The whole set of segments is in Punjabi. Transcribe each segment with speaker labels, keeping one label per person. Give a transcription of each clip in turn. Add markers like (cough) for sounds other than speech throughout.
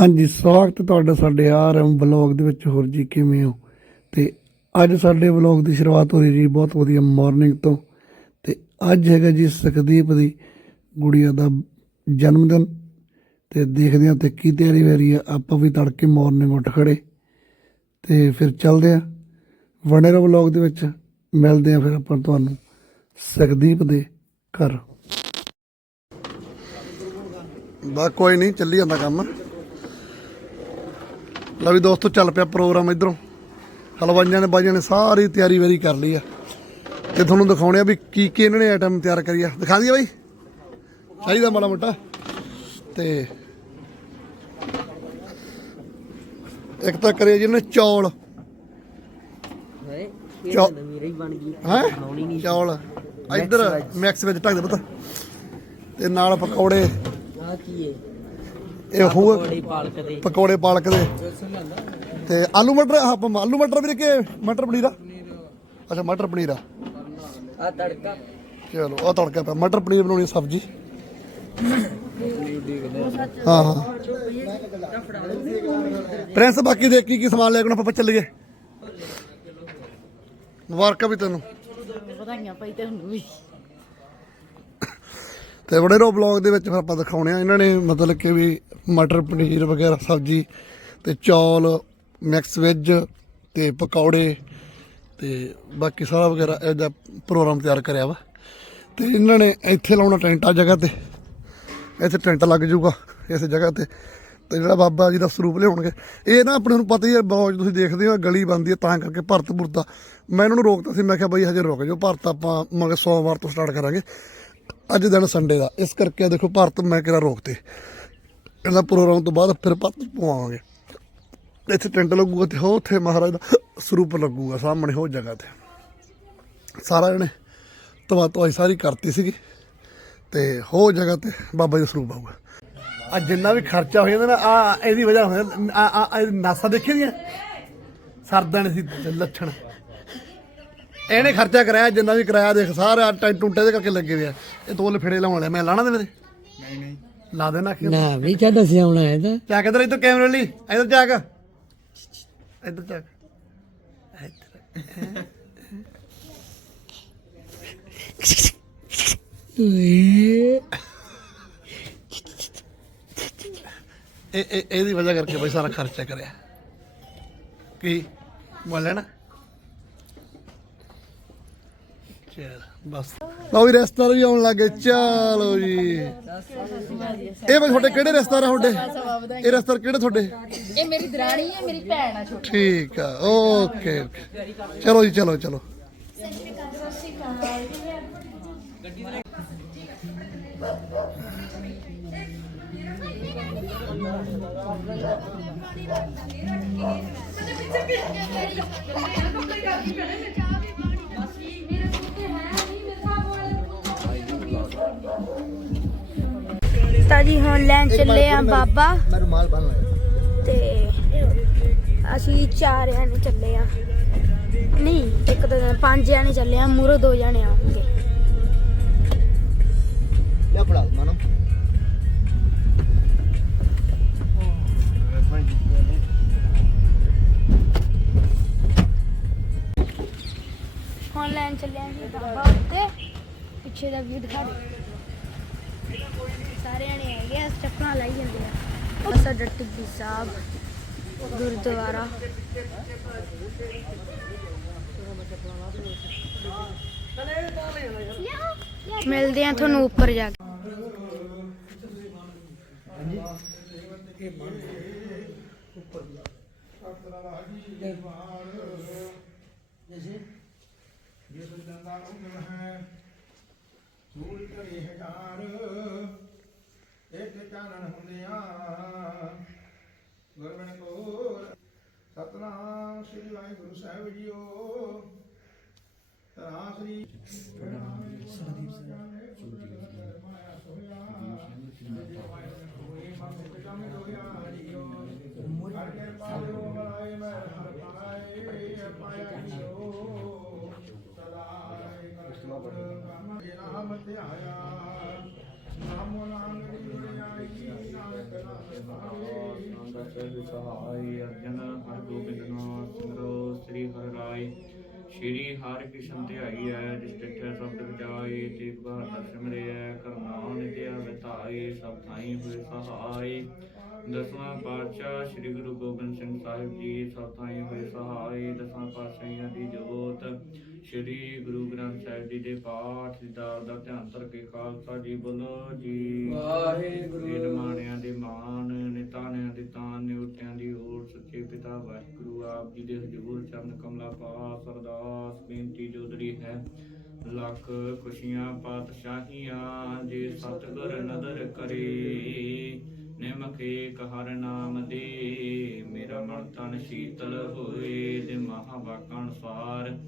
Speaker 1: ਹਾਂਜੀ, ਸਵਾਗਤ ਤੁਹਾਡਾ ਸਾਡੇ ਆਰਐਮ ਬਲੌਗ ਦੇ ਵਿੱਚ। ਹੋਰ ਜੀ ਕਿਵੇਂ ਹੋ? ਤੇ ਅੱਜ ਸਾਡੇ ਬਲੌਗ ਦੀ ਸ਼ੁਰੂਆਤ ਹੋ ਰਹੀ ਜੀ ਬਹੁਤ ਵਧੀਆ ਮਾਰਨਿੰਗ ਤੋਂ। ਤੇ ਅੱਜ ਹੈਗਾ ਜੀ ਸੁਖਦੀਪ ਦੀ ਗੁੜੀਆ ਦਾ ਜਨਮ ਦਿਨ ਤੇ ਦੇਖਦੇ ਹਾਂ ਤੇ ਕੀ ਤਿਆਰੀ ਹੋ ਰਹੀ ਆ ਆਪਾਂ ਵੀ ਤੜਕੇ ਮਾਰਨਿੰਗ ਉੱਠ ਖੜੇ। ਤੇ ਫਿਰ ਚੱਲਦੇ ਆ ਵਨੇਰਾ ਬਲੌਗ ਦੇ ਵਿੱਚ। ਮਿਲਦੇ ਆ ਫਿਰ ਆਪਾਂ ਤੁਹਾਨੂੰ ਸੁਖਦੀਪ ਦੇ ਘਰ। ਬਾ ਕੋਈ ਨਹੀਂ, ਚੱਲੀ ਜਾਂਦਾ ਕੰਮ। ਲਓ ਵੀ ਦੋਸਤੋ ਚੱਲ ਪਿਆ ਪ੍ਰੋਗਰਾਮ ਇਧਰੋਂ। ਹਲਵਾਈਆਂ ਨੇ ਬਾਈਆਂ ਨੇ ਸਾਰੀ ਤਿਆਰੀ ਵੇਰੀ ਕਰ ਲਈ ਆ। ਤੇ ਤੁਹਾਨੂੰ ਦਿਖਾਉਣੇ ਆ ਵੀ ਕੀ ਕੀ ਇਹਨਾਂ ਨੇ ਆਈਟਮ ਤਿਆਰ ਕਰੀ ਆ। ਦਿਖਾ ਦਈਏ ਬਾਈ। ਚਾਹੀਦਾ ਮਾੜਾ ਮੋਟਾ। ਤੇ ਇੱਕ ਤਾਂ ਕਰਿਆ ਜੀ ਨੇ ਚੌਲ।
Speaker 2: ਹੈ?
Speaker 1: ਚੌਲ। ਇੱਧਰ ਮਿਕਸ ਵਿੱਚ ਢੱਕ ਦੇ ਪਤਾ। ਤੇ ਨਾਲ ਪਕੌੜੇ।
Speaker 2: ਆ ਕੀ ਹੈ
Speaker 1: ਇਹ
Speaker 2: ਪਾਲਕ ਦੇ।
Speaker 1: ਪਕੌੜੇ ਪਾਲਕ ਦੇ। ਤੇ ਆਲੂ ਮਟਰ ਆਹ ਆਲੂ ਮਟਰ ਵੀ ਕਿ ਮਟਰ ਪਨੀਰ ਆ? ਅੱਛਾ ਮਟਰ ਪਨੀਰ ਆ।
Speaker 2: ਆ ਤੜਕਾ।
Speaker 1: ਚਲੋ ਉਹ ਤੜਕਾ ਪਿਆ। ਮਟਰ ਪਨੀਰ ਬਣਾਉਣੀ ਸਬਜੀ। ਹਾਂ ਹਾਂ। ਪ੍ਰਿੰਸ ਬਾਕੀ ਦੇ ਕੀ ਕੀ ਸਮਾਨ ਲੈ ਕੇ ਆਪਾਂ ਚੱਲੀਏ। ਮੁਬਾਰਕਾਂ ਵੀ ਤੈਨੂੰ।
Speaker 3: ਵਧਾਈਆਂ ਭਾਈ ਤੁਹਾਨੂੰ ਵੀ।
Speaker 1: ਤੇ ਬੜੇ ਰੋ ਬਲੌਗ ਦੇ ਵਿੱਚ ਫਿਰ ਆਪਾਂ ਦਿਖਾਉਣੇ ਆ। ਇਹਨਾਂ ਨੇ ਮਤਲਬ ਕਿ ਵੀ ਮਟਰ ਪਨੀਰ ਵਗੈਰਾ ਸਬਜੀ ਤੇ ਚੌਲ ਮਿਕਸ ਵੈਜ ਤੇ ਪਕੌੜੇ ਤੇ ਬਾਕੀ ਸਾਰਾ ਵਗੈਰਾ ਇਹਦਾ ਪ੍ਰੋਗਰਾਮ ਤਿਆਰ ਕਰਿਆ ਵਾ। ਤੇ ਇਹਨਾਂ ਨੇ ਇੱਥੇ ਲਾਉਣਾ ਟੈਂਟ ਆ ਜਗ੍ਹਾ ਤੇ। ਇੱਥੇ ਟੈਂਟ ਲੱਗ ਜਾਊਗਾ ਇਸ ਜਗ੍ਹਾ ਤੇ। ਤੇ ਜਿਹੜਾ ਬਾਬਾ ਜੀ ਦਾ ਸਰੂਪ ਲਿਆਉਣਗੇ। ਇਹ ਨਾ ਆਪਣੇ ਨੂੰ ਪਤਾ ਹੀ ਹੈ ਬਹੁਤ ਤੁਸੀਂ ਦੇਖਦੇ ਹੋ, ਗਲੀ ਬੰਦੀ ਹੈ ਤਾਂ ਕਰਕੇ ਭਰਤ ਪੁਰਤਾ ਮੈਂ ਇਹਨਾਂ ਨੂੰ ਰੋਕਤਾ ਸੀ, ਮੈਂ ਕਿਹਾ ਬਾਈ ਹਜੇ ਰੁਕ ਜਾਓ, ਭਰਤ ਆਪਾਂ ਮਗਰ ਸੋਮਵਾਰ ਤੋਂ ਸਟਾਰਟ ਕਰਾਂਗੇ। ਅੱਜ ਦਿਨ ਸੰਡੇ ਦਾ, ਇਸ ਕਰਕੇ ਦੇਖੋ ਭਾਰਤ ਮੈਂ ਕਿਹੜਾ ਰੋਕਤੇ। ਇਹਦਾ ਪ੍ਰੋਗਰਾਮ ਤੋਂ ਬਾਅਦ ਫਿਰ ਭਾਰਤ ਪਵਾਵਾਂਗੇ। ਇੱਥੇ ਟੈਂਟ ਲੱਗੂਗਾ ਤੇ ਹੋ ਉੱਥੇ ਮਹਾਰਾਜ ਦਾ ਸਰੂਪ ਲੱਗੂਗਾ, ਸਾਹਮਣੇ ਹੋ ਜਗ੍ਹਾ ਤੇ। ਸਾਰਾ ਇਹਨੇ ਤਵਾ ਤਵਾਈ ਸਾਰੀ ਕਰਤੀ ਸੀਗੀ ਤੇ ਹੋ ਜਗ੍ਹਾ ਤੇ ਬਾਬਾ ਜੀ ਦਾ ਸਰੂਪ ਆਊਗਾ। ਆ ਜਿੰਨਾ ਵੀ ਖਰਚਾ ਹੋ ਜਾਂਦਾ ਨਾ, ਆ ਇਹਦੀ ਵਜ੍ਹਾ ਹੋਇਆ, ਆ ਆ ਨਾਸਾ ਦੇਖੀ ਦੀਆਂ ਸਰਦਾਂ ਨੇ ਸੀ ਲੱਛਣ। ਇਹਨੇ ਖਰਚਾ ਕਰਾਇਆ, ਜਿੰਨਾ ਵੀ ਕਰਾਇਆ ਦੇਖ, ਸਾਰਾ ਟੈਂਟ ਟੁੰਟੇ ਦੇ ਕਰਕੇ ਲੱਗੇ ਹੋਏ ਆ। ਇਹ ਤੋਲ ਫੇੜੇ ਲਾਉਣ ਵਾਲੇ ਮੈਂ ਲਾਣਾ ਦੇ ਮੇਰੇ ਨਹੀਂ ਨਹੀਂ। ਲਾ ਦੇਣਾ ਕਿ
Speaker 2: ਨਾ ਵੀ ਕਿਆ ਦੱਸਿਆ ਹੋਣਾ ਹੈ ਤਾਂ।
Speaker 1: ਚੱਕ ਇਧਰ ਇੱਧਰ ਕੈਮਰੇ ਲਈ। ਇਧਰ ਚੱਕ। ਇਧਰ ਚੱਕ। ਇੱਧਰ। ਇਹ ਇਹ ਇਹਦੀ ਵਜ੍ਹਾ ਕਰਕੇ ਬਈ ਸਾਰਾ ਖਰਚਾ ਕਰਿਆ। ਕੀ? ਬੋਲ ਲੈਣਾ। ਚਲ ਬਸ। ਲਓ ਵੀ ਰੈਸਟੋਰੈਂਟ ਵੀ ਆਉਣ ਲੱਗੇ ਚਲੋ ਜੀ। ਇਹ ਬਈ ਤੁਹਾਡੇ ਕਿਹੜੇ ਰੈਸਟੋਰੈਂਟ ਆ ਤੁਹਾਡੇ? ਇਹ ਰੈਸਟੋਰੈਂਟ ਕਿਹੜੇ ਤੁਹਾਡੇ?
Speaker 3: ਇਹ ਮੇਰੀ ਦਰਾਣੀ ਹੈ ਮੇਰੀ ਭੈਣ ਆ ਛੋਟੀ।
Speaker 1: ਠੀਕ ਆ ਓਕੇ ਓਕੇ ਚਲੋ ਜੀ ਚਲੋ ਚਲੋ।
Speaker 4: ਤਾਂ ਜੀ ਹੁਣ ਲੈਣ ਚੱਲੇ ਆ ਬਾਬਾ।
Speaker 1: ਮੈਂ ਰੁਮਾਲ ਬੰਨ ਲਿਆ।
Speaker 4: ਤੇ ਅਸੀਂ ਚਾਰ ਜਾਣੇ ਚੱਲੇ ਆ। ਨਹੀਂ ਇੱਕ ਦੋ ਜਣੇ ਪੰਜ ਜਾਣੇ ਚੱਲੇ ਆ ਮੂਰੋ ਦੋ ਜਾਣੇ ਆਉਣਗੇ।
Speaker 1: ਲਿਆ ਪੜਾ ਮਨਮ
Speaker 4: ਹੁਣ ਲੈਣ ਚੱਲੇ ਆ ਜੀ ਬਾਬਾ ਉੱਤੇ। ਪਿੱਛੇ ਦਾ ਵੀਊ ਦਿਖਾ ਦੇ। ਸਾਰੇ ਜਾਣੇ ਹੈਗੇ ਆ ਲਾਈ ਜਾਂਦੇ ਆ ਅਸਾ ਡੱਟੀ ਦੀ ਸਾਹਿਬ ਗੁਰਦੁਆਰਾ। ਮਿਲਦੇ ਆ ਤੁਹਾਨੂੰ ਉੱਪਰ ਜਾ ਕੇ।
Speaker 5: ਇੱਕ ਚਾਨਣ ਹੁੰਦਿਆਂ ਗੁਰਬਣ ਕੋ ਸਤਨਾਮ ਸ੍ਰੀ ਵਾਹਿਗੁਰੂ ਸਾਹਿਬ ਜੀਓ ਤਰਾ ਸ੍ਰੀ ਨਾਮ ਧਿਆਇਆ ਨਾਮੋ ਨਾਮ ਦੀ ਗੁਰਿਆਈ ਨਾਨਕ ਨਾਮ ਪਾਵੇ
Speaker 6: ਸਹਾਈ ਅਰਜਨ ਹਰ ਗੋਬਿੰਦ ਨਾਮ ਸਿਮਰੋ ਸ੍ਰੀ ਹਰਿ ਰਾਏ ਸ਼੍ਰੀ ਹਰਿ ਕ੍ਰਿਸ਼ਨ ਧਿਆਈ ਹੈ ਜਿਸ ਸਬਦ ਵਿਜਾਏ ਤੇਗ ਬਹਾਦਰ ਸਿਮਰਿਐ ਕਰਨਾਉ ਨਿਤਿਆ ਵਿਤਾਈ ਸਭ ਥਾਈ ਹੋਏ ਸਹਾਈ ਦਸਵਾਂ ਪਾਤਸ਼ਾਹ ਸ੍ਰੀ ਗੁਰੂ ਗੋਬਿੰਦ ਸਿੰਘ ਸਾਹਿਬ ਜੀ, ਸਭ ਥਾਈ ਹੋਏ ਸਹਾਈ ਦਸਵਾਂ ਪਾਤਸ਼ਾਹੀਆਂ ਦੀ ਜੋਤ। ਸ੍ਰੀ ਗੁਰੂ ਗ੍ਰੰਥ ਸਾਹਿਬ ਜੀ ਦੇ ਪਾਠ ਦੀਦਾਰ ਦਾ ਧਿਆਨ ਧਰ ਕੇ ਖਾਲਸਾ ਜੀ ਬੋਲੋ ਜੀ। ਵਾਹਿਗੁਰੂ। ਇਹ ਨਿਮਾਣਿਆਂ ਦੇ ਮਾਣ ਨਿਤਾਣਿਆਂ ਦੇ ਤਾਨ ਨਿਉਟਿਆਂ ਦੀ ਓਟ ਸੱਚੇ ਪਿਤਾ ਵਾਹਿਗੁਰੂ ਆਪ ਜੀ ਦੇ ਹਜ਼ੂਰ ਚਰਨ ਕਮਲਾ ਪਾਸ ਅਰਦਾਸ ਬੇਨਤੀ ਜੋਦੜੀ ਹੈ। ਲੱਖ ਖੁਸ਼ੀਆਂ ਪਾਤਸ਼ਾਹੀਆਂ ਜੇ ਸਤਿਗੁਰ ਨਦਰ ਕਰੇ। ਨਿਮਕੇ ਕਹਰ ਨਾਮ ਦੇ ਮੇਰਾ ਮਨ ਤਨ ਸ਼ੀਤਲ ਹੋਏ ਤੇ ਮਹਾਵਾਕਾਂ ਅਨੁਸਾਰ।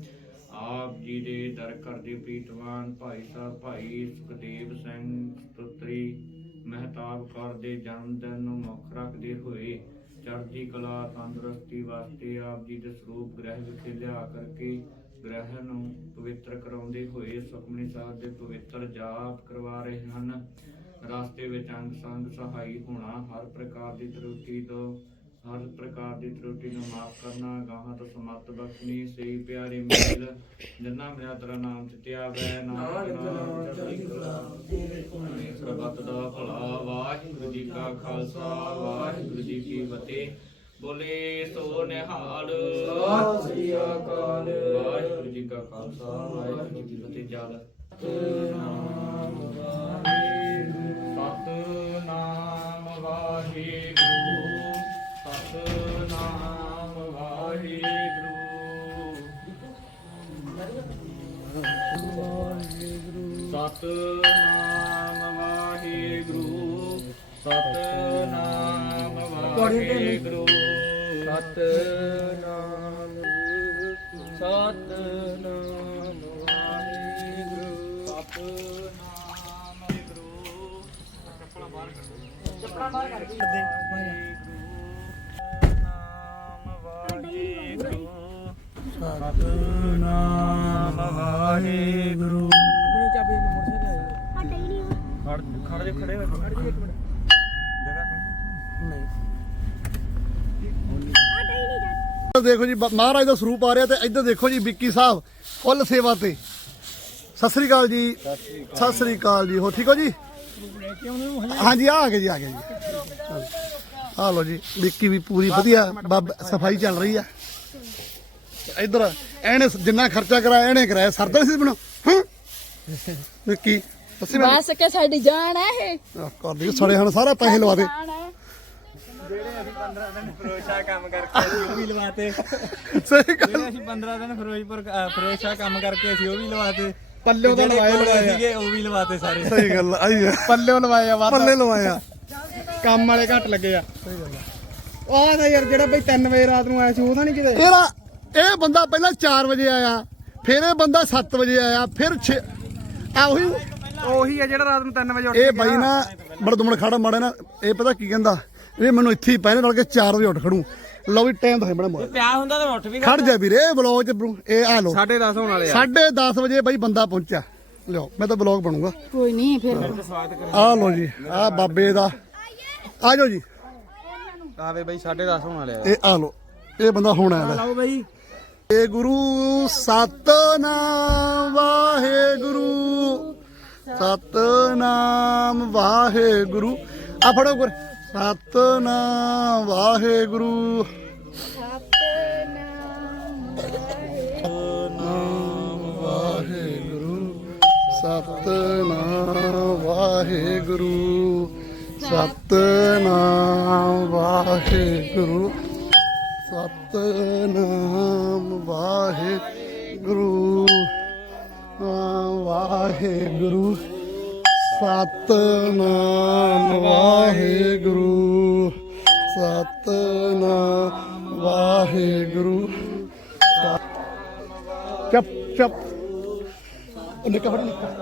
Speaker 6: ਆਪ ਜੀ ਦੇ ਦਰ ਘਰ ਦੇ ਪ੍ਰੀਤਵਾਨ ਭਾਈ ਸਾਹਿਬ, ਭਾਈ ਸੁਖਦੇਵ ਸਿੰਘ ਸਤੁਤਰੀ ਮਹਿਤਾਬ ਕੌਰ ਦੇ ਜਨਮ ਦਿਨ ਨੂੰ ਮੁੱਖ ਰੱਖਦੇ ਹੋਏ ਚੜ੍ਹਦੀ ਕਲਾ, ਤੰਦਰੁਸਤੀ ਵਾਸਤੇ ਆਪ ਜੀ ਦੇ ਸਰੂਪ ਗ੍ਰਹਿ ਵਿਖੇ ਲਿਆ ਕਰਕੇ ਗ੍ਰਹਿ ਨੂੰ ਪਵਿੱਤਰ ਕਰਾਉਂਦੇ ਹੋਏ ਸੁਖਮਨੀ ਸਾਹਿਬ ਦੇ ਪਵਿੱਤਰ ਜਾਪ ਕਰਵਾ ਰਹੇ ਹਨ। ਰਾਸਤੇ ਵਿੱਚ ਅੰਗ ਸੰਗ ਸਹਾਈ ਹੋਣਾ ਹਰ ਪ੍ਰਕਾਰ ਦੀ ਤਰੁੱਟੀ ਤੋਂ ਹਰ ਪ੍ਰਕਾਰ ਦੀ ਤਰੁੱਟੀ ਨੂੰ ਮਾਫ ਕਰਨਾ ਗਾਹਾਂ ਤੋਂ ਸਮਤ ਬਖਸ਼ਣੀ ਸਹੀ ਪਿਆਰੇ ਮੇਲ ਜਿੰਨਾ ਮੇਰਾ ਤੇਰਾ ਨਾਮ ਚਿਤਿਆ ਵੈ ਦਾ ਭਲਾ ਵਾਹਿਗੁਰੂ ਜੀ ਕਾ ਖਾਲਸਾ ਵਾਹਿਗੁਰੂ ਜੀ ਕੀ ਫਤਿਹ। ਬੋਲੇ ਸੋ ਨਿਹਾਲ। ਸਤਿ ਸ੍ਰੀ ਅਕਾਲ। ਵਾਹਿਗੁਰੂ ਜੀ ਕਾ ਖਾਲਸਾ ਵਾਹਿਗੁਰੂ ਜੀ ਕੀ ਫਤਿਹ। ਜਲ। ਸਤਨਾਮ ਵਾਹਿਗੁਰੂ। ਸਤਨਾਮ ਵਾਹਿਗੁਰੂ। ਸਤਨਾਮ ਵਾਹਿਗੁਰੂ ਸਤਨਾਮ ਸਤਨਾਮ ਵਾਹਿਗੁਰੂ ਸਤਨਾਮ ਗੁਰੂ ਚੱਪਲਾਂ ਬਾਹਰ ਕੱਢੋ ਚੱਪਲਾਂ ਬਾਹਰ ਕੱਢ ਨਾਮ ਵਾਹਿਗੁਰੂ ਸਤਨਾਮ ਵਾਹਿਗੁਰੂ
Speaker 3: ਚਾਬੀ ਮੋਟਰਸਾਈਕਲ
Speaker 4: ਹਟਾ ਹੀ ਨਹੀਂ
Speaker 6: ਖੜ ਖੜ ਜੇ ਖੜੇ ਹੋ ਜਗ੍ਹਾ
Speaker 3: ਨਹੀਂ।
Speaker 4: ਹਟਾ ਹੀ ਨਹੀਂ ਜਾ
Speaker 1: ਦੇਖੋ ਜੀ ਮਹਾਰਾਜ ਦਾ ਸਰੂਪ ਆ ਰਿਹਾ ਤੇ ਇੱਧਰ ਦੇਖੋ ਜੀ ਵਿੱਕੀ ਸਾਹਿਬ ਫੁੱਲ ਸੇਵਾ ਤੇ। ਸਤਿ ਸ੍ਰੀ ਅਕਾਲ ਜੀ। ਸਤਿ ਸ੍ਰੀ ਅਕਾਲ। ਜੀ। ਹੋ ਠੀਕ ਹੋ ਜੀ? ਹਾਂਜੀ ਆ ਗਏ ਜੀ ਆ ਗਏ ਜੀ। ਆ ਲੋ ਜੀ ਵਿੱਕੀ ਵੀ ਪੂਰੀ ਵਧੀਆ ਬੱਬ ਸਫ਼ਾਈ ਚੱਲ ਰਹੀ ਆ। ਇੱਧਰ ਇਹਨੇ ਜਿੰਨਾ ਖਰਚਾ ਕਰਾਇਆ ਇਹਨੇ ਕਰਾਇਆ। ਸਰਦਾ ਨਹੀਂ ਸੀ ਬਣਾ ਹਾਂ ਵਿੱਕੀ ਅਸੀਂ ਮੈਂ
Speaker 7: ਬਸ ਕੇ ਸਾਡੀ ਜਾਨ ਹੈ ਇਹ।
Speaker 1: ਕਰ ਲਈ ਸੜੇ ਹਨ ਸਾਰਾ ਪੈਸੇ ਲਵਾ ਦੇ।
Speaker 7: ਜਾਨ ਹੈ
Speaker 8: ਫਰੋਸ਼ਾ ਕੰਮ ਕਰਕੇ ਅਸੀਂ ਉਹ ਵੀ ਲਵਾਤੇ।
Speaker 1: ਸਹੀ ਗੱਲ।
Speaker 8: ਜਿਹੜੇ ਅਸੀਂ 15 ਦਿਨ ਫਿਰੋਜ਼ਪੁਰ ਅ, ਫਰੋਸ਼ਾ ਕੰਮ ਕਰਕੇ ਅਸੀਂ ਉਹ ਵੀ ਲਵਾਤੇ।
Speaker 3: ਪੱਲਿਓ ਤਾਂ
Speaker 8: ਜਿਹੜੇ
Speaker 3: ਲਵਾਏ
Speaker 8: ਕੋਲ
Speaker 3: ਲਵਾਏ ਆ।
Speaker 8: ਸੀਗੇ ਉਹ ਵੀ ਲਵਾਤੇ ਸਾਰੇ।
Speaker 1: ਸਹੀ ਗੱਲ ਆਈ ਆ।
Speaker 3: ਪੱਲਿਓ ਲਵਾਏ ਆ ਵੱਧ।
Speaker 1: ਪੱਲੇ ਲਵਾਇਆ
Speaker 3: ਕੰਮ ਵਾਲੇ ਘੱਟ ਲੱਗੇ ਆ। ਆਹ ਤਾਂ ਯਾਰ ਜਿਹੜਾ ਬਈ 3 ਵਜੇ ਰਾਤ ਨੂੰ ਆਇਆ ਸੀ ਉਹਦਾ ਨਹੀਂ ਕਿਤੇ?
Speaker 1: ਇਹਦਾ ਇਹ ਬੰਦਾ ਪਹਿਲਾਂ 4 ਵਜੇ ਆਇਆ ਫਿਰ ਇਹ ਬੰਦਾ 7 ਵਜੇ ਆਇਆ ਫਿਰ 6 ਆ ਉਹੀ
Speaker 3: ਉਹੀ ਆ ਜਿਹੜਾ ਰਾਤ ਨੂੰ 3 ਵਜੇ ਉੱਠ
Speaker 1: ਇਹ ਬਾਈ ਨਾ ਬੜਾ ਦੁਮੜ ਖੜਾ ਮਾੜਾ ਨਾ ਇਹ ਪਤਾ ਕੀ ਕਹਿੰਦਾ? ਇਹ ਮੈਨੂੰ ਇੱਥੇ ਹੀ ਪਹਿਲੇ ਨਾਲ ਕੇ 4 ਵਜੇ ਉੱਠ ਖੜੂ। ਲਓ ਵੀ ਟਾਈਮ ਤਾਂ ਬੜਾ ਮੋੜ।
Speaker 8: ਪਿਆ ਹੁੰਦਾ ਤਾਂ ਉੱਠ ਵੀ
Speaker 1: ਖੜ ਜਾ ਵੀਰੇ ਵਲੌਗ ਚ ਇਹ ਆ ਲੋ
Speaker 3: 10:30 ਹੋਣ ਵਾਲੇ ਆ।
Speaker 1: 10:30 ਵਜੇ ਬਾਈ ਬੰਦਾ ਪਹੁੰਚਿਆ। ਲਿਓ ਮੈਂ ਤਾਂ ਵਲੌਗ ਬਣੂਗਾ।
Speaker 7: ਕੋਈ ਨਹੀਂ ਫਿਰ
Speaker 1: ਆ ਲੋ ਜੀ ਆ ਬਾਬੇ ਦਾ। ਆ ਜਾਓ ਜੀ।
Speaker 3: ਆਵੇ ਬਈ 10:30 ਹੋਣ ਵਾਲੇ ਆ।
Speaker 1: ਇਹ ਆ ਲੋ ਇਹ ਬੰਦਾ ਹੁਣ ਆਇਆ।
Speaker 3: ਲਾਓ ਬਈ।
Speaker 1: ਏ ਗੁਰੂ ਸਤਨਾਮ, ਵਾਹਿਗੁਰੂ। ਸਤਨਾਮ, ਵਾਹਿਗੁਰੂ। ਆ ਫੜੋ ਗੁਰ ਸਤਨਾਮ, ਵਾਹਿਗੁਰੂ। ਸਤਨਾਮ ਵਾਹਿਗੁਰੂ। ਸਤਨਾਮ, ਵਾਹਿਗੁਰੂ। ਸਤਨਾਮ ਵਾਹਿਗੁਰੂ। ਸਤਨਾਮ ਵਾਹਿਗੁਰੂ। ਵਾਹਿਗੁਰੂ ਸਤਨਾਮ ਵਾਹਿਗੁਰੂ। ਸਤਨਾਮ ਵਾਹਿਗੁਰੂ। ਚਪ ਚਪ। ਉਹ ਫੜ ਨਿੱਕਾ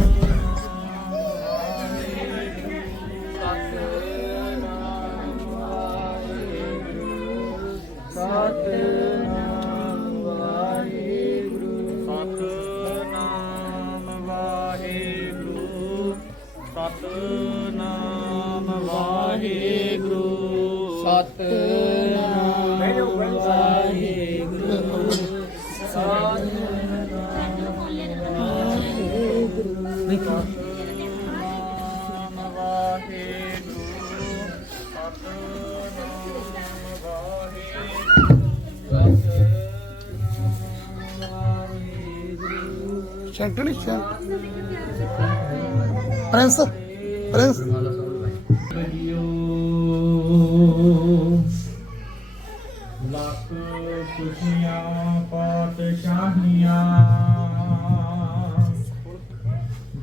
Speaker 6: ਸਤਨਾਮ
Speaker 1: ਸੈਂਟਰ ਨਹੀਂ ਸੈਂਟਰ ਪ੍ਰਿੰਸ ਪ੍ਰਿੰਸ
Speaker 6: ਲੱਖ ਖੁਸ਼ੀਆਂ ਪਾਤਸ਼ਾਹੀਆਂ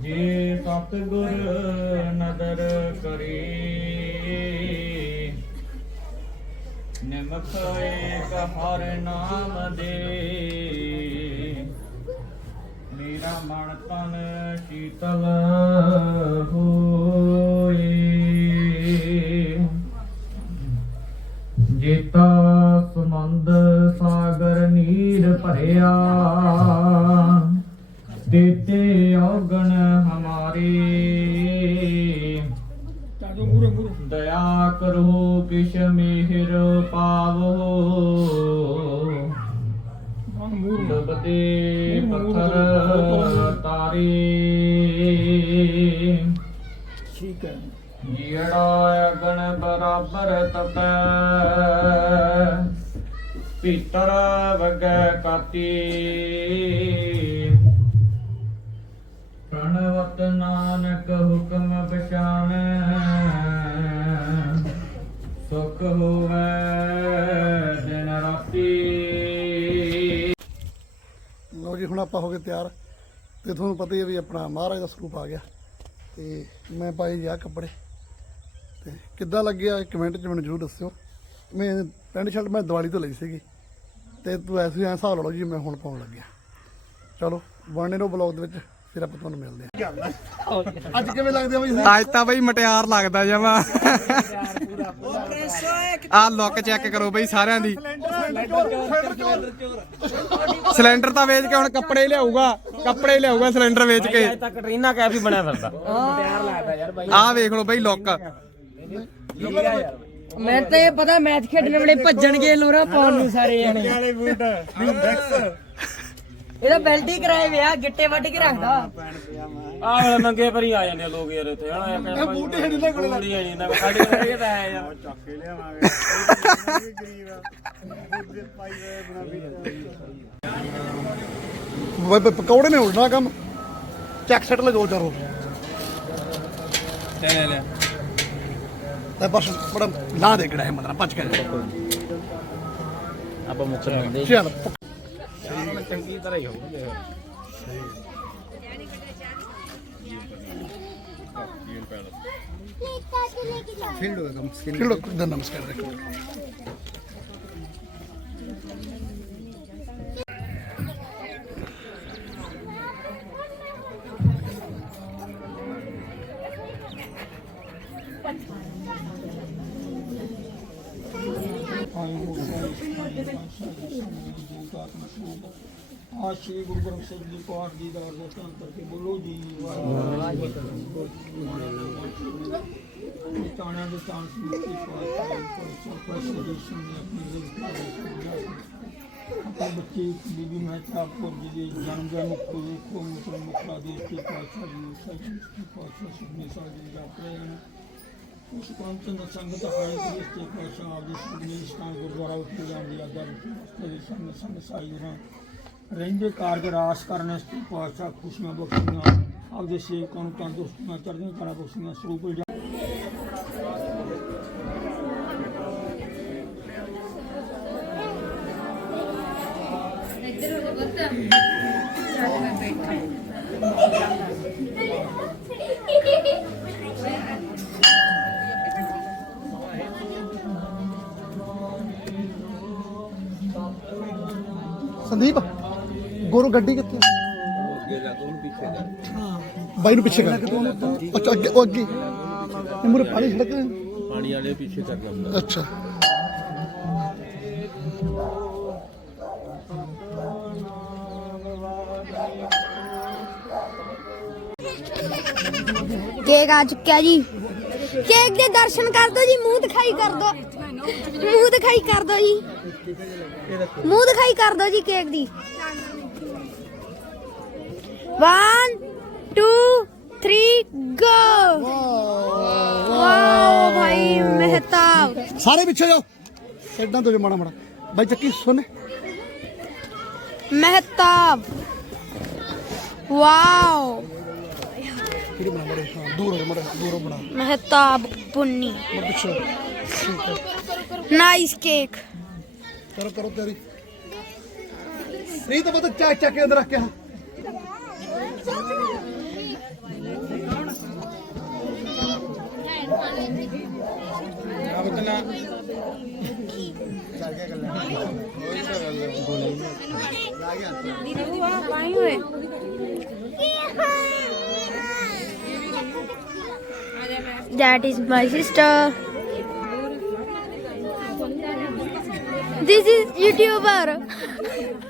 Speaker 6: ਜੇ ਸਤਿਗੁਰ ਨਦਰ ਕਰੇ ਏਕ ਹਰ ਨਾਮ ਦੇ ਮੇਰਾ ਮਨ ਤਨ ਸ਼ੀਤਲ ਹੋਏ। ਜੇਤਾ ਸਮੰਦ ਸਾਗਰ ਨੀਰ ਭਰਿਆ ਦੇਤੇ ਔਗਣ ਜਿਹੜਾ ਅਗਨ ਬਰਾਬਰ ਤਪੈ, ਭੀਤਰ ਵਗੈ ਕਾਤੀ। ਪ੍ਰਣਵਤ ਨਾਨਕ ਹੁਕਮ ਪਛਾਨੈ ਸੁਖ ਹੋਵੈ ਦਿਨ ਰਾਤੀ।
Speaker 1: ਲਓ ਜੀ, ਹੁਣ ਆਪਾਂ ਹੋ ਗਏ ਤਿਆਰ। ਤੇ ਤੁਹਾਨੂੰ ਪਤਾ ਹੀ ਹੈ ਵੀ ਆਪਣਾ ਮਹਾਰਾਜ ਦਾ ਸਰੂਪ ਆ ਗਿਆ। ਤੇ ਮੈਂ ਪਾਏ ਜੀ ਕੱਪੜੇ। ਤੇ ਕਿੱਦਾਂ ਲੱਗਿਆ ਕਮੈਂਟ 'ਚ ਮੈਨੂੰ ਜ਼ਰੂਰ ਦੱਸਿਓ। ਮੈਂ ਪੈਂਟ ਸ਼ਰਟ ਮੈਂ ਦੀਵਾਲੀ ਤੋਂ ਲਈ ਸੀਗੀ। ਤੇ ਤੂੰ ਐਸੇ ਐਂ ਹਿਸਾਬ ਲਾ ਲਓ ਜੀ ਮੈਂ ਹੁਣ ਪਾਉਣ ਲੱਗਿਆ। ਚਲੋ ਬਣਨੇ ਨੂੰ ਬਲੌਗ ਦੇ ਵਿੱਚ ਫਿਰ ਆਪਾਂ ਤੁਹਾਨੂੰ ਮਿਲਦੇ ਹਾਂ। ਅੱਜ ਕਿਵੇਂ ਲੱਗਦੇ ਆ ਬਈ
Speaker 8: ਅੱਜ ਤਾਂ ਬਈ ਮਟਿਆਰ ਲੱਗਦਾ ਜਮਾ। ਆ ਲੁੱਕ ਚੈੱਕ ਕਰੋ ਬਈ ਸਾਰਿਆਂ ਦੀ। ਸਿਲੰਡਰ ਤਾਂ ਵੇਚ ਕੇ ਹੁਣ ਕੱਪੜੇ ਲਿਆਊਗਾ। ਕੱਪੜੇ ਲਿਆਊਗਾ ਸਿਲੰਡਰ ਵੇਚ ਕੇ।
Speaker 9: ਤਾਂ ਕਟਰੀਨਾ ਕੈਫ ਹੀ ਬਣਿਆ ਫਿਰਦਾ।
Speaker 8: ਆਹ ਵੇਖ ਲਓ ਬਈ ਲੁੱਕ
Speaker 9: ਮੈਂ ਤਾਂ ਇਹ ਪਤਾ ਮੈਚ ਖੇਡਣ ਵੇਲੇ ਭੱਜਣਗੇ ਲੋਰਾ ਪਾਉਣ ਨੂੰ ਸਾਰੇ ਜਣੇ।
Speaker 3: ਵਾਲੇ ਬੂਟ
Speaker 9: ਇਹਦਾ ਬੈਲਟ ਹੀ ਕਰਾਏ ਵਿਆ ਗਿੱਟੇ ਵੱਢ ਕੇ ਰੱਖਦਾ। ਆਹ ਵੇਲੇ ਨੰਗੇ ਪਰੀ ਆ ਜਾਂਦੇ ਲੋਕ ਯਾਰ ਇੱਥੇ ਹਣਾ
Speaker 1: ਇਹ ਬੂਟੇ ਹੜੀ ਨਾ ਕੋਲੇ
Speaker 9: ਬੂਟੀ ਆਈ ਨਾ ਸਾਡੇ ਕੋਲ ਇਹ ਤਾਂ ਹੈ ਯਾਰ।
Speaker 3: ਚੱਕ ਕੇ ਲਿਆਵਾਂਗੇ। ਗਰੀਬ ਆ। ਪਾਈ ਹੋਏ ਬਣਾ ਵੀ
Speaker 1: ਪਕੌੜੇ ਨੇ ਉਲਟਾ ਕੰਮ। ਚੱਕ ਸੈੱਟ ਲਗੋ ਚਾਰੋ।
Speaker 8: ਲੈ ਲੈ ਲੈ।
Speaker 1: ਤੇ ਬਸ ਬੜਾ ਲਾ ਦੇ ਕਿਹੜਾ ਹੈ ਮਤਲਬ ਪੱਜ ਕੇ
Speaker 9: ਆਪਾਂ ਮੁੱਕਰ ਹੁੰਦੇ
Speaker 1: ਚੱਲ।
Speaker 9: ਚੰਗੀ ਤਰ੍ਹਾਂ ਹੀ ਹੋਊਗਾ
Speaker 1: ਕਿਲੋ ਦਾ ਨਮਸਕਾਰ। ਦੇਖੋ
Speaker 10: ਸਰੂਪ ਆ ਸ਼੍ਰੀ ਗੁਰੂ ਗ੍ਰੰਥ ਸਾਹਿਬ ਜੀ ਪਾਠ ਦੀ ਦਾਰ ਦਾ ਧੰਨ ਕਰਕੇ ਬੋਲੋ ਜੀ। ਵਾਹਿਗੁਰੂ। ਤਾਣਾ ਦੇ ਤਾਂ ਸਮਿਤੀ ਪਾਠ ਕਰ ਸੋ ਸਦੀਸ਼ਨ ਨੇ ਆਪਣੀ ਜ਼ਿੰਦਗੀ ਆਪਣੇ ਬੱਚੇ ਬੀਬੀ ਮਹਿਤਾ ਕੌਰ ਜੀ ਦੇ ਜਨਮ ਦਿਨ ਨੂੰ ਕੋਈ ਕੋ ਮੁਕਰਮ ਮੁਕਰਾ ਦੇ ਕੇ ਪਾਤਸ਼ਾਹ ਜੀ ਸੱਚੀ ਪਾਤਸ਼ਾਹ ਸੁਖਨੇ ਸਾਹਿਬ ਜੀ ਦਾ ਪ੍ਰੇਮ ਉਸ ਕੰਚਨ ਸੰਗਤ ਹਾਰੇ ਦੇ ਤੇ ਪਾਤਸ਼ਾਹ ਆਪ ਦੇ ਸੁਖਨੇ ਸਥਾਨ ਗੁਰਦੁਆਰਾ ਉੱਤੇ ਜਾਣ ਦੀ ਰਹਿੰਦੇ ਕਾਰਜ ਰਾਸ ਕਰਨ ਇਸ ਪਾਤਸ਼ਾਹ ਖੁਸ਼ੀਆਂ ਬਖਸ਼ੀਆਂ, ਆਪਦੇ ਸੇਵਕਾਂ ਨੂੰ ਤੰਦਰੁਸਤੀਆਂ, ਚੜ੍ਹਦੀਆਂ ਕਲਾ ਬਖਸ਼ੀਆਂ, ਸਰੂਪ
Speaker 1: ਗੁਰੂ ਗੱਡੀ ਕਿੱਥੇ ਬਾਈ ਨੂੰ ਪਿੱਛੇ ਕਰ। ਅੱਛਾ ਅੱਗੇ ਉਹ ਅੱਗੇ। ਇਹ ਮੂਰੇ ਪਾਣੀ ਛੜਕ
Speaker 11: ਪਾਣੀ ਵਾਲੇ ਪਿੱਛੇ ਕਰਨਾ
Speaker 1: ਅੱਛਾ।
Speaker 4: ਕੇਕ ਆ ਚੁੱਕਿਆ ਜੀ। ਕੇਕ ਦੇ ਦਰਸ਼ਨ ਕਰ ਦੋ ਜੀ ਮੂੰਹ ਦਿਖਾਈ ਕਰ ਦੋ ਮੂੰਹ ਦਿਖਾਈ ਕਰ ਦੋ ਜੀ। ਮੂੰਹ ਦਿਖਾਈ ਕਰ ਦੋ ਜੀ ਕੇਕ ਦੀ। 1 2 3 ਗੋ ਵਾਓ ਭਾਈ ਮਹਿਤਾਬ
Speaker 1: ਸਾਰੇ ਪਿੱਛੇ ਜਾਓ। ਸਾਈਡਾਂ ਤੋਂ ਜੋ ਮਾੜਾ ਮਾੜਾ। ਬਾਈ ਚੱਕੀ ਸੁਣ।
Speaker 4: ਮਹਿਤਾਬ ਵਾਓ
Speaker 1: ਕਿਹੜੀ ਬਣਾ ਮੜੇ ਹਾਂ? ਦੂਰ ਹੋ ਮੜਾ ਦੂਰੋਂ ਬਣਾ
Speaker 4: ਮਹਿਤਾਬ ਪੁੰਨੀ।
Speaker 1: ਪਿੱਛੇ ਠੀਕ ਹੈ।
Speaker 4: ਨਾਈਸ ਕੇਕ
Speaker 1: ਕਰੋ ਕਰੋ ਤਿਆਰੀ। ਨਹੀਂ ਤਾਂ ਪਤਾ ਚੱਕ ਚੱਕ ਕੇ ਅੰਦਰ ਰੱਖ ਕੇ ਆ
Speaker 4: That is my sister. This is YouTuber. (laughs)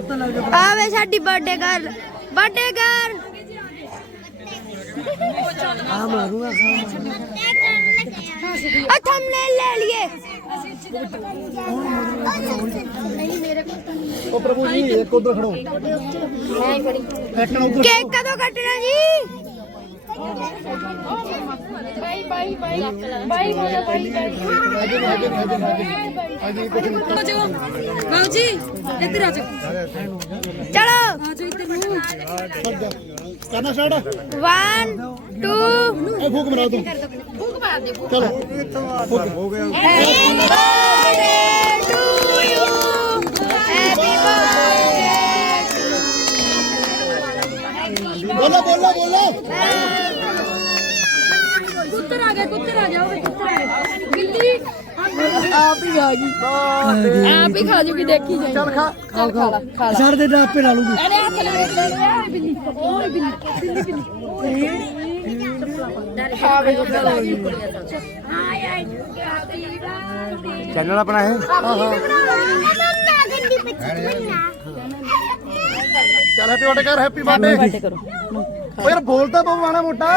Speaker 4: ਆਵੇ ਸਾਡੀ ਬਰਥਡੇ ਗਰਲ ਬਰਥਡੇ ਗਰਲ ਆ ਮਾਰੂਗਾ ਆ ਥੰਬਨੇਲ ਲੈ ਲਈਏ
Speaker 1: ਉਹ ਪ੍ਰਭੂ ਜੀ ਇੱਕ ਉਧਰ ਖੜੋ ਫੈਕਣਾ ਉਧਰ
Speaker 4: ਕੇਕ ਕਦੋਂ ਕੱਟਣਾ ਜੀ
Speaker 7: ਇੱਧਰ ਆ ਜਾਓ।
Speaker 4: ਚਲੋ।
Speaker 7: ਆ ਜਾਓ ਇੱਧਰ ਨੂੰ
Speaker 1: ਕਰਨਾ ਸਟਾਰਟ
Speaker 4: 1 2
Speaker 1: ਇਹ ਫੂਕ ਮਰਾ ਦੋ
Speaker 7: ਫੂਕ ਮਾਰ ਦੇ
Speaker 1: ਚਲੋ। ਫੂਕ ਹੋ ਗਿਆ।
Speaker 7: ਆ ਗਈ ਆਪ ਹੀ ਖਾ ਜੂਗੀ ਦੇਖੀ ਜਾਈ।
Speaker 1: ਚੱਲ ਖਾ।
Speaker 7: ਖਾ ਲਾ ਖਾ ਲਾ।
Speaker 1: ਸਰ ਦੇ ਨਾਲ ਆਪੇ ਲਾ ਲੂਗੀ।
Speaker 7: ਇਹਨੇ ਹੱਥ ਲਾ ਕੇ ਲਿਆ ਬਿੱਲੀ ਓਏ ਬਿੱਲੀ ਬਿੱਲੀ ਬਿੱਲੀ ਖਾਵੇ ਕੁੱਤਰ ਆ ਗਈ
Speaker 8: ਚੈਨਲ ਆਪਣਾ ਹੈ
Speaker 1: ਚੱਲ ਹੈਪੀ ਬਰਥਡੇ ਕਰ ਹੈਪੀ ਬਰਥਡੇ ਕਰੋ। ਓ ਯਾਰ ਬੋਲਦਾ ਪਊ ਮਾਣਾ ਮੋਟਾ।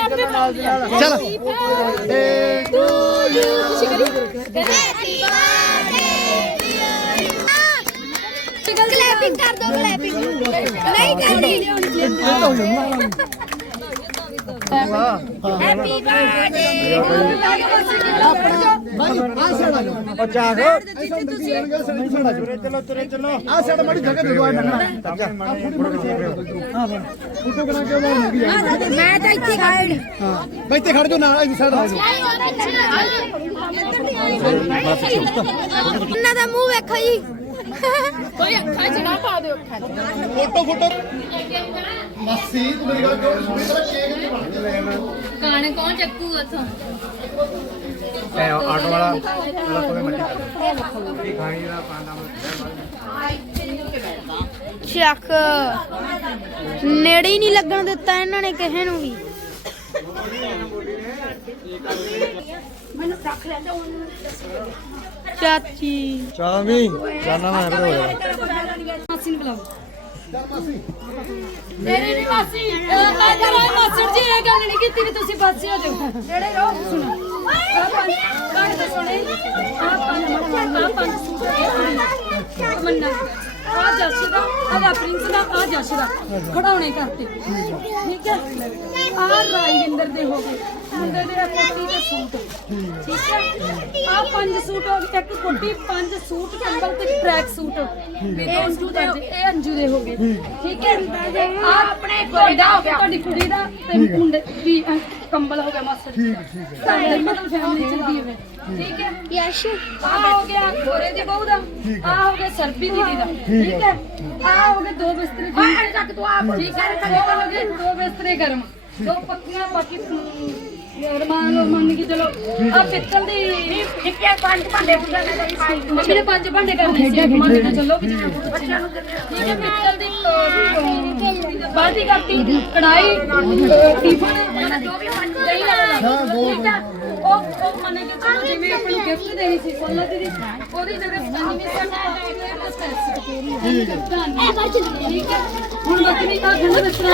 Speaker 7: ਆਪਣੇ ਨਾਲ ਦੀ ਨਾਲ
Speaker 1: ਚੱਲ ਏ
Speaker 4: ਹੈਪੀ
Speaker 3: ਖੜ ਜੋ ਨਾ ਇਸ ਸਾਈਡ ਆ ਜਾਓ।
Speaker 4: ਇਹਨਾਂ ਦਾ ਮੂੰਹ ਵੇਖੋ ਜੀ।
Speaker 7: ਕੋਈ ਅੱਖਾਂ 'ਚ ਨਾ ਪਾ ਦਿਓ ਅੱਖਾਂ 'ਚ।
Speaker 3: Photo photo. ਮਾਸੀ ਤੂੰ ਮੇਰੀ ਗੱਲ ਕਿਉਂ ਸੁਣੀ ਤੇਰਾ ਕੇਕ ਨਹੀਂ ਬਣਦਾ
Speaker 7: ਗਾਣੇ ਕੌਣ ਚੱਕੂ ਉਥੋਂ?
Speaker 8: ਆਟੋ ਵਾਲਾ
Speaker 4: ਚੱਕ ਨੇੜੇ ਹੀ ਨਹੀਂ ਲੱਗਣ ਦਿੱਤਾ ਇਹਨਾਂ ਨੇ ਕਿਸੇ ਨੂੰ ਵੀ। ਚਾਚੀ।
Speaker 3: ਚਾਵੀ ਜਾਨਾ ਮੈਂ ਫਿਰ ਹੋਇਆ?
Speaker 7: ਮਾਸੀ ਨੂੰ ਬੁਲਾਓ। ਤੇਰੀ ਨਹੀਂ ਮਾਸੀ। ਅਹ ਮੈਂ ਤਾਂ ਰਾਏ ਮਾਸੜ ਜੀ ਇਹ ਗੱਲ ਨਹੀਂ ਕੀਤੀ ਵੀ ਤੁਸੀਂ ਪਾਸੇ ਹੋ ਜਾਓ। ਜਿਹੜੇ ਰੋ ਸੁਣੋ। ਕਾਣ ਤੇ ਸੁਣੇ। ਆ ਪੰਜ ਆ ਪੰਜ ਮੰਨਾ ਆ ਜੱਸ ਦਾ ਆ ਪ੍ਰਿੰਸ ਦਾ ਆ ਜੱਸ ਦਾ ਖੜਾਉਣੇ ਕਰਤੇ। ਠੀਕ ਹੈ? ਆ ਰਾਜਿੰਦਰ ਦੇ ਹੋ ਗਏ। ਮੁੰਡੇ ਦੇ ਕੋਟੀ ਦੇ ਸੂਟ। ਠੀਕ ਹੈ? ਆ ਪੰਜ ਸੂਟ ਹੋ ਗਏ ਇੱਕ ਕੋਟੀ ਪੰਜ ਸੂਟ ਕੰਬਲ ਤੇ ਟਰੈਕ ਸੂਟ। ਇਹ ਅੰਜੂ ਦੇ ਇਹ ਅੰਜੂ ਦੇ ਹੋ ਗਏ। ਠੀਕ ਹੈ। ਆ ਆਪਣੇ ਕੁੜੀ ਦਾ ਹੋ ਗਿਆ। ਤੁਹਾਡੀ ਕੁੜੀ ਦਾ ਤੇ ਮੁੰਡੇ ਵੀ ਅਹ, ਕੰਬਲ ਹੋ ਗਿਆ ਮਾਸਟਰ ਠੀਕ ਠੀਕ ਹੈ। ਮਤਲਬ ਫੈਮਿਲੀ ਚਲਦੀ ਹੈ ਠੀਕ ਹੈ।
Speaker 4: ਯਸ਼।
Speaker 7: ਆ ਹੋ ਗਿਆ ਗੋਰੇ ਦੀ ਬਹੂ ਦਾ। ਆ ਹੋ। ਗਿਆ ਸਰਬੀ ਦੀਦੀ ਦਾ। ਠੀਕ ਹੈ। ਆ ਹੋ? ਗਏ ਦੋ ਬਿਸਤਰੇ। ਠੀਕ ਚੱਕ ਤੂੰ ਆਪ। ਠੀਕ ਹੈ? ਉਹ ਹੋ। ਗਏ ਦੋ ਬਿਸਤਰੇ ਗਰਮ। ਦੋ ਪੱਕੀਆਂ ਬਾਕੀ ਰਮਾਨ ਲੋ ਮੰਨ ਕੇ ਚਲੋ ਆ ਪਿੱਤਲ ਦੀ ਇੱਕੇ ਪੰਜ ਭਾਂਡੇ ਹੁੰਦੇ ਨੇ ਮੰਮੀ ਨੇ ਪੰਜ ਭਾਂਡੇ ਕਰਨੇ ਸੀ ਮੰਨ ਕੇ ਚੱਲੋ ਵੀ ਬੱਚਿਆਂ ਨੂੰ ਠੀਕ ਹੈ ਪਿੱਤਲ ਦੀ ਅਹ, ਬਾਲਟੀ ਕਰਤੀ ਕੜਾਈ ਟਿਫਨ ਜੋ ਵੀ ਮੰਨ ਹੈ ਉਹ ਉਹ ਮੰਨ ਕੇ ਚਲੋ ਜਿਵੇਂ ਆਪਾਂ ਨੂੰ ਗਿਫਟ ਦੇਣੀ ਸੀ ਸੋਨਾ ਦੀ ਉਹਦੀ ਜਗ੍ਹਾ ਪੰਜਵੀਂ ਸੈਟ ਠੀਕ ਹੈ ਠੀਕ ਹੈ ਹੁਣ ਖੰਡ ਬਿਸਤਰਾ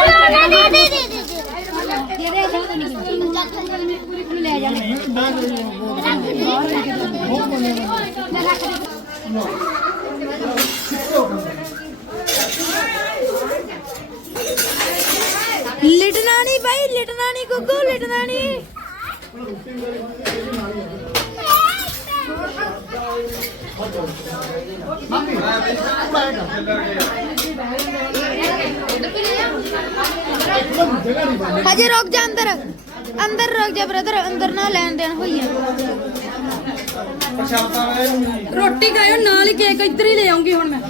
Speaker 4: ਲਿਟਣਾ ਨਹੀਂ ਬਾਈ ਲਿਟਣਾ ਨਹੀਂ ਗੁੱਗੂ ਲਿਟਣਾ ਨਹੀਂ ਹਜੇ ਰੁਕ ਜਾ ਅੰਦਰ। ਅੰਦਰ ਰੁਕ ਜਾ ਬ੍ਰਦਰ ਅੰਦਰ ਨਾ ਲੈਣ ਦੇਣ ਹੋਈ ਆ
Speaker 7: ਰੋਟੀ ਖਾਇਓ ਨਾਲ ਹੀ ਕੇਕ ਇੱਧਰ ਹੀ ਲੈ ਆਉਂਗੀ ਹੁਣ ਮੈਂ।